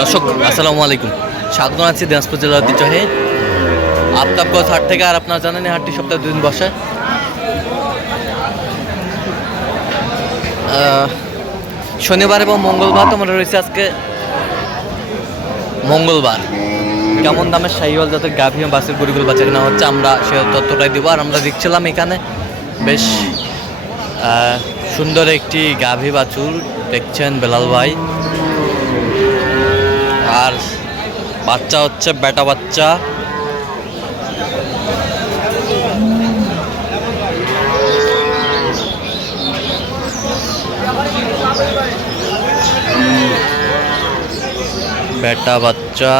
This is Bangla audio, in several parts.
দর্শক, আসসালামু আলাইকুম। স্বাগত আছি দিনাজপুর জেলার ঐতিহ্যহে আফতাবগঞ্জ হাট থেকে, আর আপনারা জানেন হাটটি সপ্তাহে দুদিন বসে। শনিবার এবং মঙ্গলবার তোমরা রয়েছে আজকে। মঙ্গলবার। কেমন দামের শাহিওয়াল জাতের গাভী এবং বাসের গরিগুলো বাচ্চা কেনা হচ্ছে, আমরা সে তথ্যটাই দেবো। আর আমরা দেখছিলাম এখানে বেশ সুন্দর একটি গাভী বাছুর দেখছেন বেলাল ভাই। আর বাচ্চা হচ্ছে বেটা বাচ্চা। বেটা বাচ্চা।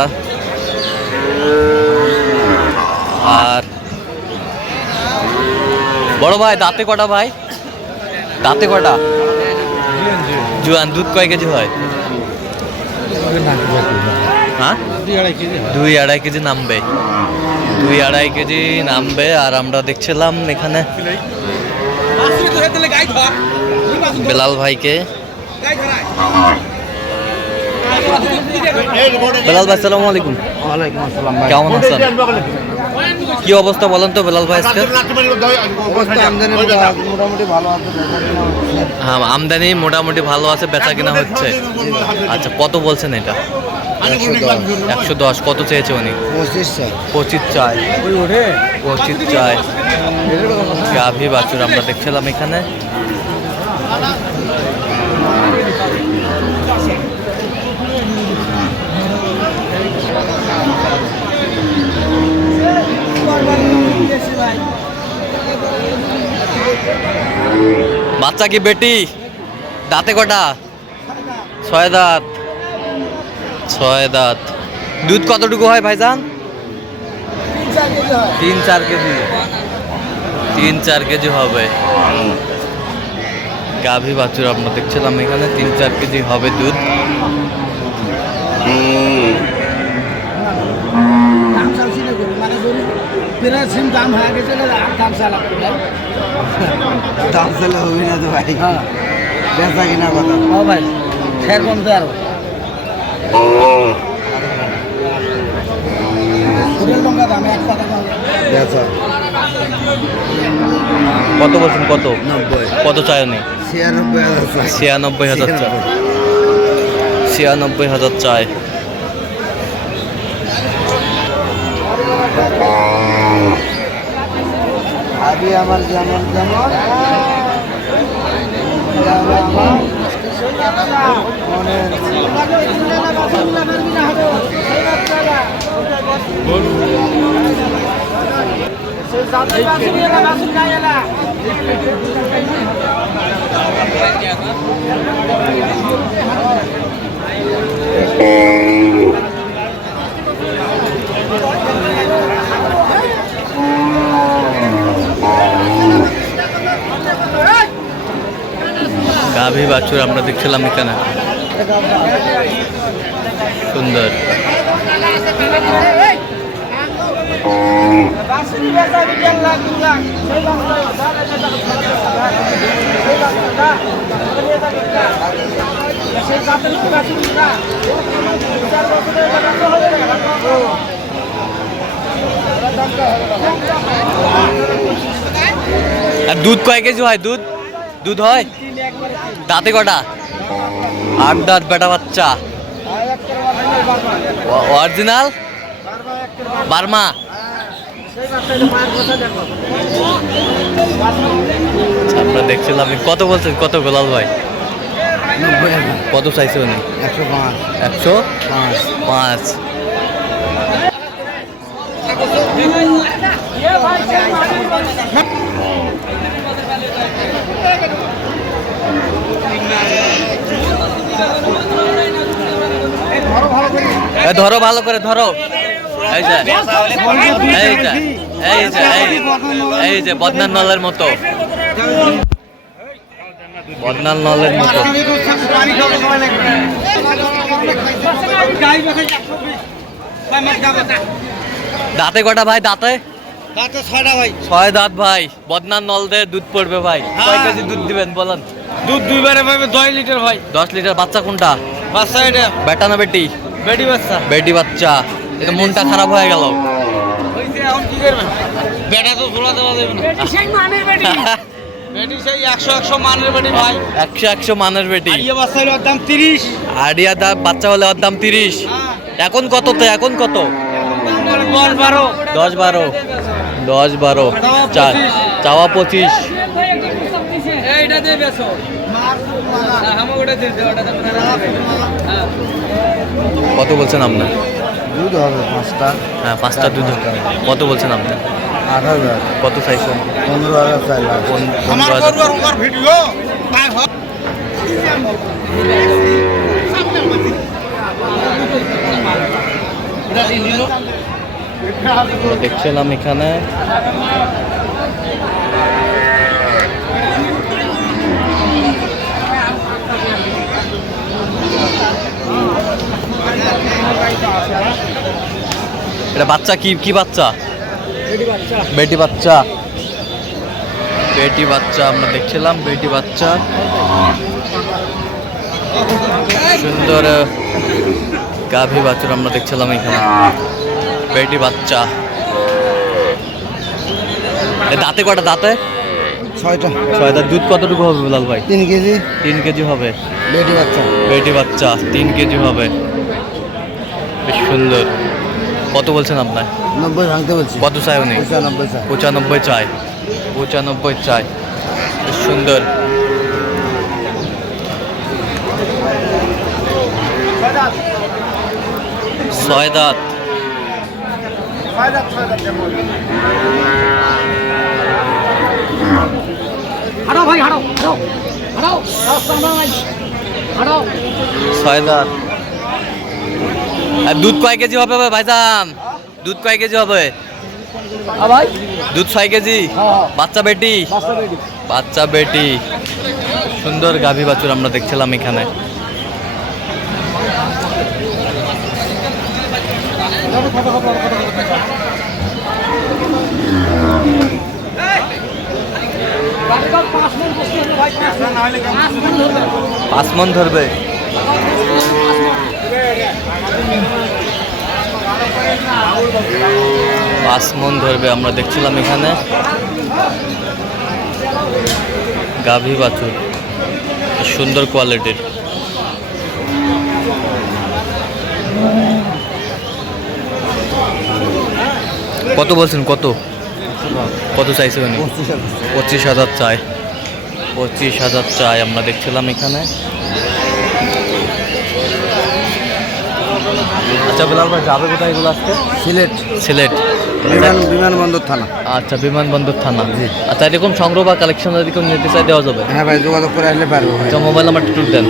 আর বড় ভাই, দাঁতে কটা ভাই? দাঁতে কটা? জুয়ান, দুধ কয় কেজি হয়? হ্যাঁ? দুই আড়াই কেজি। নামবে। দুই আড়াই কেজি নামবে আর আমরা দেখছিলাম এখানে বেলাল ভাইকে। বেলাল ভাই সালাম আলাইকুম। কেমন আছেন? কি অবস্থা বলেন তো বেলাল ভাই আজকে? হ্যাঁ আমদানি মোটামুটি ভালো আছে, বেচা কিনা হচ্ছে। আচ্ছা কত বলছেন এটা? একশো দশ, কত চেয়েছে উনি? পঁচিশ চাই। পঁচিশ চায় গাভী বাছুর আমরা দেখছিলাম এখানে। বাচ্চা কি বেটি? দাঁতে কটা? ছয় দাঁত। ছয় দাঁত। দুধ কতটুকু হয় ভাইজান? তিন চার কেজি। তিন চার কেজি হবে। গাভী বাছুর আমরা দেখছিলাম এখানে তিন চার কেজি হবে দুধ। সিম দাম হয়ে গেছে দাম চালা দাম চালে হবে না তো ভাই। হ্যাঁ। বেচা কিনা কথা। ও ভাই ফের কমতে আরও। কত বলছেন কত? নব্বই। কত চায় উনি? হাজার ছিয়ানব্বই হাজার চায়। ছিয়ানব্বই হাজার চায়। আগে আমার যেমন যেমন। গাভী বাছুর আমরা দেখছিলাম এখানে। সুন্দর। আর দুধ কয় কেজি হয়? দুধ? দুধ হয়? দাঁতে কটা? আট দাঁত বেটা বাচ্চা। Original Burma? আচ্ছা, আমরা দেখছিলাম কত বলছেন? কত বেলাল ভাই? কত চাইছে উনি? একশো পাঁচ। একশো পাঁচ। পাঁচ। ধরো ভালো করে ধরো। এই যে এই যে এই যে এই- এই যে বদনার নলের মতো। বদনার নলের মতো। দাঁতে কটা ভাই দাঁতে? ছয় দাঁত ভাই বদনার নল দিয়ে দুধ পড়বে ভাই। কয় কেজি দুধ দিবেন বলেন। দুধ দুইবারে পাবে দশ লিটার ভাই। দশ লিটার বাচ্চা কোনটা? বাচ্চা এটা। বেটা না বেটি। বেটি বাচ্চা। বেটি বাচ্চা। এটা মনটা খারাপ হয়ে গেল। হইছে এখন কি করবেন বেটা তো ঝোলা দেওয়া যাবে না। বেটি সেই একশো একশো মানের বেটি ভাই। একশো একশো মানের বেটি। আইয়া বাচ্চা হলো দাম তিরিশ। আড়িয়া দা বাচ্চা হলে ওর দাম তিরিশ। এখন কত তো এখন কত? দশ বারো। দশ বারো। দশ বারো। চার। চাওয়া পঁচিশ। এইটা দিয়ে বেছো ওটা দিয়ে ওটা কত বলছেন আপনার? দুধ হবে পাঁচটা। হ্যাঁ পাঁচটা দুধ। কত বলছেন আপনার আট হাজার। কত চাইছেন? পনেরো হাজার চার পনেরো হাজার। ভিডিও দেখছিলাম এখানে। এটা বাচ্চা কি কি বাচ্চা? বেটি বাচ্চা। বেটি বাচ্চা। আমরা দেখছিলাম বেটি বাচ্চা। সুন্দর গাভী বাছুর আমরা দেখছিলাম এখানে। বেটি বাচ্চা। দাঁতে কটা দাঁতে? ছয়টা। ছয় দাঁত দুধ কতটুকু হবে বিলাল ভাই? তিন কেজি। তিন কেজি হবে। বেটি বাচ্চা। বেটি বাচ্চা তিন কেজি হবে। বেশ সুন্দর। কত বলছেন আপনার? নব্বই ভাঙতে বলছি। কত চাই উনি? পঁচানব্বই চাই। পঁচানব্বই চাই। পঁচানব্বই চাই। সুন্দর। ছয় দাঁত। ছয় দাঁত। দুধ কয় কেজি হবে ভাইজান? দুধ কয় কেজি হবে? ভাই। দুধ ছয় কেজি? হ্যাঁ। বাচ্চা বেটি? বেটি। বাচ্চা বেটি। সুন্দর গাভী বাছুর আমরা দেখছিলাম এখানে। পাঁচ মন ধরবে। পাঁচ মন ধরবে আমরা দেখছিলাম এখানে। গাভী বাছুর সুন্দর কোয়ালিটির। কত বলছেন কত? কত চাইছে উনি পঁচিশ হাজার চাই। পঁচিশ হাজার চাই আমরা দেখছিলাম এখানে। আচ্ছা বিলাল ভাই যাবে কোথায় এগুলো আজকে? সিলেট। সিলেট। বিমানবন্দর থানা। আচ্ছা বিমানবন্দর থানা। আচ্ছা এরকম সংগ্রহ বা কালেকশন যদি কেউ নিতে চাই দেওয়া যাবে? হ্যাঁ ভাই যোগাযোগ করে আসলে পারব ভাই। আচ্ছা মোবাইল একটু দেন।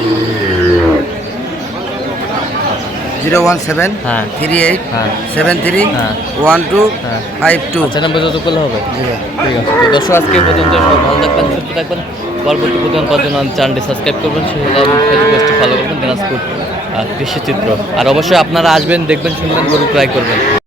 জিরো ওয়ান সেভেন হ্যাঁ। থ্রি এইট হ্যাঁ। সেভেন থ্রি হ্যাঁ। One two five two. আচ্ছা নাম্বার করলে হবে? ঠিক আছে। তো দর্শক আজকে পর্যন্ত সবাই ভালো থাকবেন সুস্থ থাকবেন। পরবর্তী পর্যন্ত তার জন্য চ্যানেলটি সাবস্ক্রাইব করবেন সেগুলো ফেসবুক ফলো করবেন দিনাজপুর আহ, কৃষি চিত্র আর অবশ্যই আপনারা আসবেন দেখবেন শুনবেন গরু ক্রয় করবেন।